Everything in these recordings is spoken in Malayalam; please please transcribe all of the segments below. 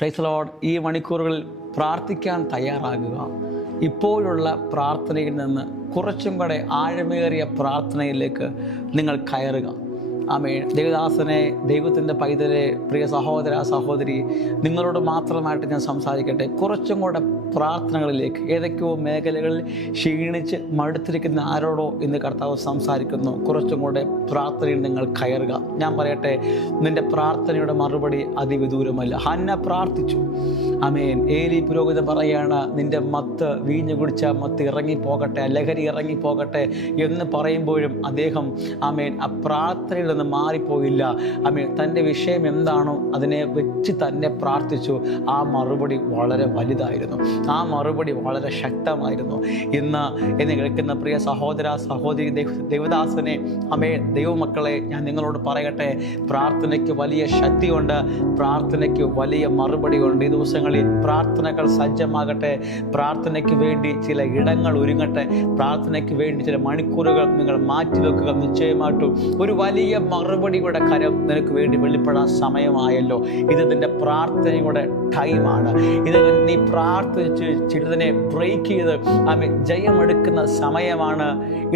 Praise Lord. ഈ മണിക്കൂറുകളിൽ പ്രാർത്ഥിക്കാൻ തയ്യാറാകുക. ഇപ്പോഴുള്ള പ്രാർത്ഥനയിൽ നിന്ന് കുറച്ചും കൂടെ ആഴമേറിയ പ്രാർത്ഥനയിലേക്ക് നിങ്ങൾ കയറുക. ആമേൻ. ദൈവദാസനെ, ദൈവത്തിൻ്റെ പൈതലെ, പ്രിയ സഹോദര സഹോദരി, നിങ്ങളോട് മാത്രമായിട്ട് ഞാൻ സംസാരിക്കട്ടെ. കുറച്ചും കൂടെ പ്രാർത്ഥനകളിലേക്ക്, ഏതൊക്കെയോ മേഖലകളിൽ ക്ഷീണിച്ച് മടുത്തിരിക്കുന്ന ആരോടോ ഇന്ന് കർത്താവ് സംസാരിക്കുന്നു. കുറച്ചും കൂടെ പ്രാർത്ഥനയിൽ നിങ്ങൾ കയറുക. ഞാൻ പറയട്ടെ, നിൻ്റെ പ്രാർത്ഥനയുടെ മറുപടി അതിവിദൂരമല്ല. ഹന്ന പ്രാർത്ഥിച്ചു. ആമേൻ. ഏലി പുരോഹിതൻ പറയാണ്, നിൻ്റെ മത്ത്, വീഞ്ഞു കുടിച്ച മത്ത് ഇറങ്ങിപ്പോകട്ടെ, ലഹരി ഇറങ്ങിപ്പോകട്ടെ എന്ന് പറയുമ്പോഴും അദ്ദേഹം ആമേൻ ആ പ്രാർത്ഥനയിൽ നിന്ന് മാറിപ്പോയില്ല. ആമേൻ. തൻ്റെ വിഷയം എന്താണോ അതിനെ വെച്ച് തന്നെ പ്രാർത്ഥിച്ചു. ആ മറുപടി വളരെ വലുതായിരുന്നു. ആ മറുപടി വളരെ ശക്തമായിരുന്നു. ഇന്ന് എന്നെ കേൾക്കുന്ന പ്രിയ സഹോദര സഹോദരി, ദൈവദാസനെ, ആമേൻ, ദൈവമക്കളെ, ഞാൻ നിങ്ങളോട് പറയട്ടെ, പ്രാർത്ഥനയ്ക്ക് വലിയ ശക്തിയുണ്ട്, പ്രാർത്ഥനയ്ക്ക് വലിയ മറുപടിയുണ്ട്. ഈ ദിവസങ്ങളിൽ പ്രാർത്ഥനകൾ സജ്ജമാകട്ടെ. പ്രാർത്ഥനയ്ക്ക് വേണ്ടി ചില ഇടങ്ങൾ ഒരുങ്ങട്ടെ. പ്രാർത്ഥനയ്ക്ക് വേണ്ടി ചില മണിക്കൂറുകൾ നിങ്ങൾ മാറ്റിവെക്കുക. നിശ്ചയമായിട്ടും ഒരു വലിയ മറുപടിയുടെ കരം നിനക്ക് വേണ്ടി വെളിപ്പെടാൻ സമയമായല്ലോ. ഇത് നിന്റെ പ്രാർത്ഥനയുടെ ടൈമാണ്. ഇത് നീ പ്രാർത്ഥിച്ച് ചിലതിനെ ബ്രേക്ക് ചെയ്ത് ആമേൻ ജയമെടുക്കുന്ന സമയമാണ്.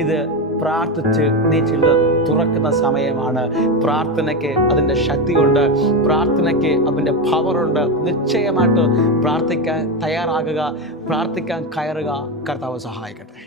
ഇത് പ്രാർത്ഥിച്ച് നീ ചിലത് തുറക്കുന്ന സമയമാണ്. പ്രാർത്ഥനയ്ക്ക് അതിൻ്റെ ശക്തിയുണ്ട്, പ്രാർത്ഥനയ്ക്ക് അതിൻ്റെ പവറുണ്ട്. നിശ്ചയമായിട്ട് പ്രാർത്ഥിക്കാൻ തയ്യാറാകുക, പ്രാർത്ഥിക്കാൻ കയറുക. കർത്താവ് സഹായിക്കട്ടെ.